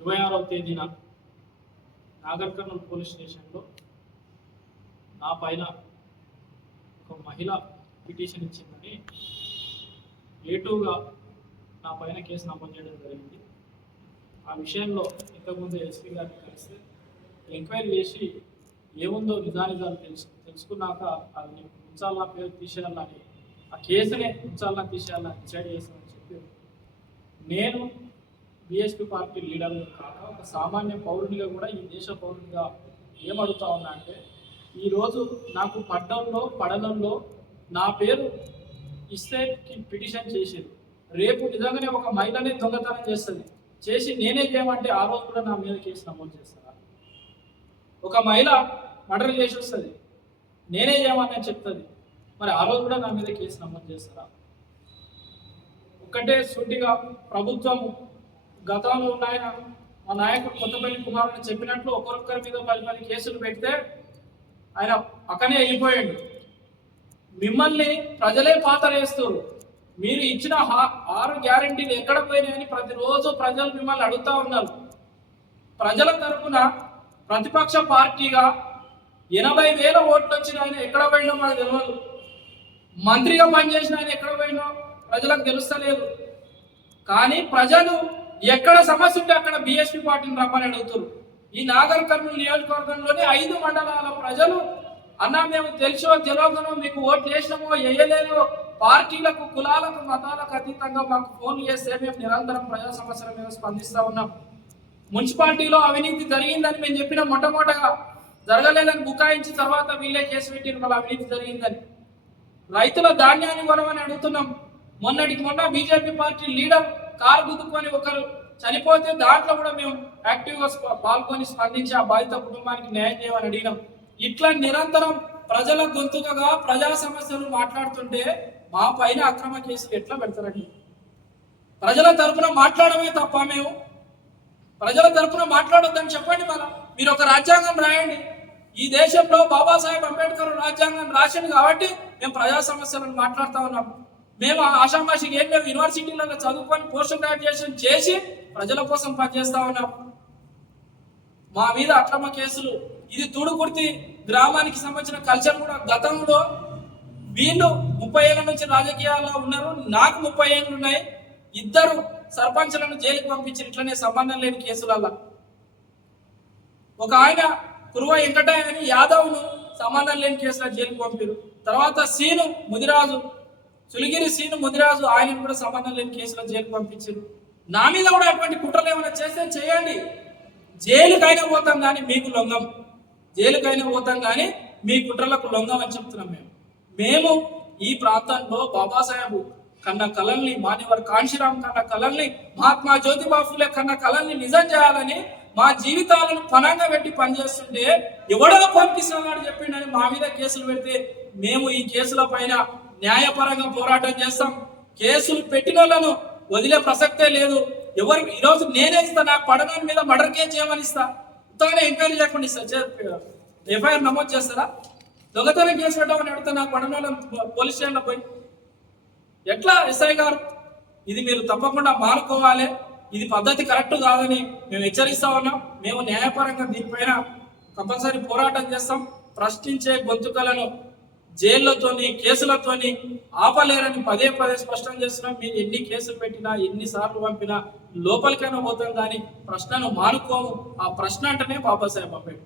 26వ తేదీన నాగర్ కర్నూల్ పోలీస్ స్టేషన్లో నా పైన ఒక మహిళ పిటిషన్ ఇచ్చిందని ఏటుగా నా పైన కేసు నమోదు చేయడం జరిగింది. ఆ విషయంలో ఇంతకుముందు ఎస్పీ గారిని కలిస్తే ఎంక్వైరీ చేసి ఏముందో నిజానిజాలు తెలుసుకున్నాక అది ఉంచాలా పేరు తీసేయాలని, ఆ కేసునే ఉంచాలా తీసేయాలని డిసైడ్ చేస్తానని చెప్పి నేను బీఎస్పీ పార్టీ లీడర్గా కాక ఒక సామాన్య పౌరునిగా కూడా ఈ దేశ పౌరునిగా ఏమడుగుతా ఉన్నా అంటే, ఈరోజు నాకు పడడంలో నా పేరు ఇస్తే పిటిషన్ చేసేది, రేపు నిజంగానే ఒక మహిళనే దొంగతనం చేసి నేనే చేయమంటే ఆ రోజు కూడా నా మీద కేసు నమోదు చేస్తారా? ఒక మహిళ మర్డర్ చేసి వస్తుంది, నేనే చేయమని చెప్తుంది, మరి ఆ రోజు కూడా నా మీద కేసు నమోదు చేస్తారా? ఒక్కటే సూటిగా ప్రభుత్వం గతంలో ఉన్నాయన మా నాయకుడు కొత్తపల్లి కుమారుని చెప్పినట్లు ఒక్కొక్కరి మీద 10 కేసులు పెడితే ఆయన పక్కనే వెళ్ళిపోయాడు. మిమ్మల్ని ప్రజలే పాతరేస్తారు. మీరు ఇచ్చిన 6 గ్యారెంటీలు ఎక్కడ పోయినాయని ప్రతిరోజు ప్రజలు మిమ్మల్ని అడుగుతా ఉన్నారు. ప్రజల తరఫున ప్రతిపక్ష పార్టీగా 80,000 ఓట్లు వచ్చిన ఆయన ఎక్కడ పోయినో మాకు తెలియదు. మంత్రిగా పనిచేసిన ఆయన ఎక్కడ పోయినో ప్రజలకు తెలుస్తలేదు. కానీ ప్రజలు ఎక్కడ సమస్య ఉంటే అక్కడ బీఎస్పీ పార్టీని రమ్మని అడుగుతారు. ఈ నాగర్ కర్నూలు నియోజకవర్గంలోని 5 మండలాల ప్రజలు అన్నా మేము తెలిసో తెలియకనో మీకు ఓట్లు వేసినామో వేయలేదో పార్టీలకు కులాలకు మతాలకు అతీతంగా మాకు ఫోన్లు చేస్తే మేము నిరంతరం ప్రజా సమస్యల మీద స్పందిస్తూ ఉన్నాం. మున్సిపాలిటీలో అవినీతి జరిగిందని మేము చెప్పిన మొట్టమొదటగా జరగలేదని బుకాయించి తర్వాత వీళ్ళే కేసు పెట్టిన వాళ్ళ అవినీతి జరిగిందని. రైతుల ధాన్యాన్ని కొనమని అడుగుతున్నాం. మొన్నటికి మొన్న బీజేపీ పార్టీ లీడర్ కారు గుద్దుకొని ఒకరు చనిపోతే దాంట్లో కూడా మేము యాక్టివ్గా పాల్గొని స్పందించి ఆ బాధిత కుటుంబానికి న్యాయం చేయమని అడిగినాం. ఇట్లా నిరంతరం ప్రజల గొంతుకగా ప్రజా సమస్యలు మాట్లాడుతుంటే మా పైన అక్రమ కేసులు ఎట్లా పెడతారండి? ప్రజల తరఫున మాట్లాడమే తప్ప మేము ప్రజల తరఫున మాట్లాడొద్దని చెప్పండి. మీరు ఒక రాజ్యాంగం రాయండి. ఈ దేశంలో బాబాసాహెబ్ అంబేద్కర్ రాజ్యాంగం రాసింది కాబట్టి మేము ప్రజా సమస్యలను మాట్లాడుతూ ఉన్నాం. మేము ఆషామాషికి ఏం మేము యూనివర్సిటీలలో చదువుకొని పోస్ట్ గ్రాడ్యుయేషన్ చేసి ప్రజల కోసం పనిచేస్తా ఉన్నాం. మా మీద అక్రమ కేసులు, ఇది తుడుకుర్తి గ్రామానికి సంబంధించిన కల్చర్ కూడా గతంలో వీళ్ళు 30 ఏళ్ళ నుంచి రాజకీయాల్లో ఉన్నారు, నాకు 30 ఏళ్ళు ఉన్నాయి. 2 సర్పంచ్లను జైలుకి పంపించి ఇట్లనే సంబంధం లేని కేసులలో ఒక ఆయన కురువ వెంకటయ్య అని యాదవ్ను సంబంధం లేని కేసులో జైలుకి పంపారు. తర్వాత సులిగిరి సీను ముదిరాజు ఆయన కూడా సంబంధం లేని కేసులో జైలుకి పంపించారు. నా మీద కూడా అటువంటి కుట్రలు ఏమైనా చేస్తే చేయండి, జైలుకైనా పోతాం కానీ మీకు లొంగం, జైలుకైనా పోతాం కానీ మీ కుట్రలకు లొంగం అని చెప్తున్నాం. మేము ఈ ప్రాంతంలో బాబాసాహెబ్ కన్న కలల్ని, మాన్యవర్ కాంశీరామ్ కన్న కలల్ని, మహాత్మా జ్యోతిబా ఫులే కన్న కలల్ని నిజం చేయాలని మా జీవితాలను పనంగా పెట్టి పనిచేస్తుంటే ఎవడో పంపిస్తున్నాడు చెప్పిండని మా మీద కేసులు పెడితే మేము ఈ కేసుల పైన న్యాయపరంగా పోరాటం చేస్తాం. కేసులు పెట్టిన వాళ్ళను వదిలే ప్రసక్తే లేదు. ఎవరికి ఈరోజు నేనే ఇస్తా, నాకు పడనోని మీద మర్డర్ కేసు చేయమని ఇస్తా, ఉత్తగానే ఎంక్వైరీ లేకుండా ఇస్తా, ఎఫ్ఐఆర్ నమోదు చేస్తారా? దొంగతనం కేసు పెట్టమని అడిగితే నాకు పడనోళ్ళని పోలీస్ స్టేషన్లో పోయి ఎట్లా? ఎస్ఐ గారు, ఇది మీరు తప్పకుండా మానుకోవాలి, ఇది పద్ధతి కరెక్ట్ కాదని మేము హెచ్చరిస్తా ఉన్నాం. మేము న్యాయపరంగా దీనిపైన కంపల్సరీ పోరాటం చేస్తాం. ప్రశ్నించే గొంతుకలను జైళ్లతోని కేసులతోని ఆపలేరని పదే స్పష్టం చేస్తున్నాం. మీరు ఎన్ని కేసులు పెట్టినా, ఎన్నిసార్లు పంపినా లోపలికైనా పోతాం కానీ ప్రశ్నను మానుకోము. ఆ ప్రశ్న అంటేనే బాబాసాహెబ్ అంబేద్కర్.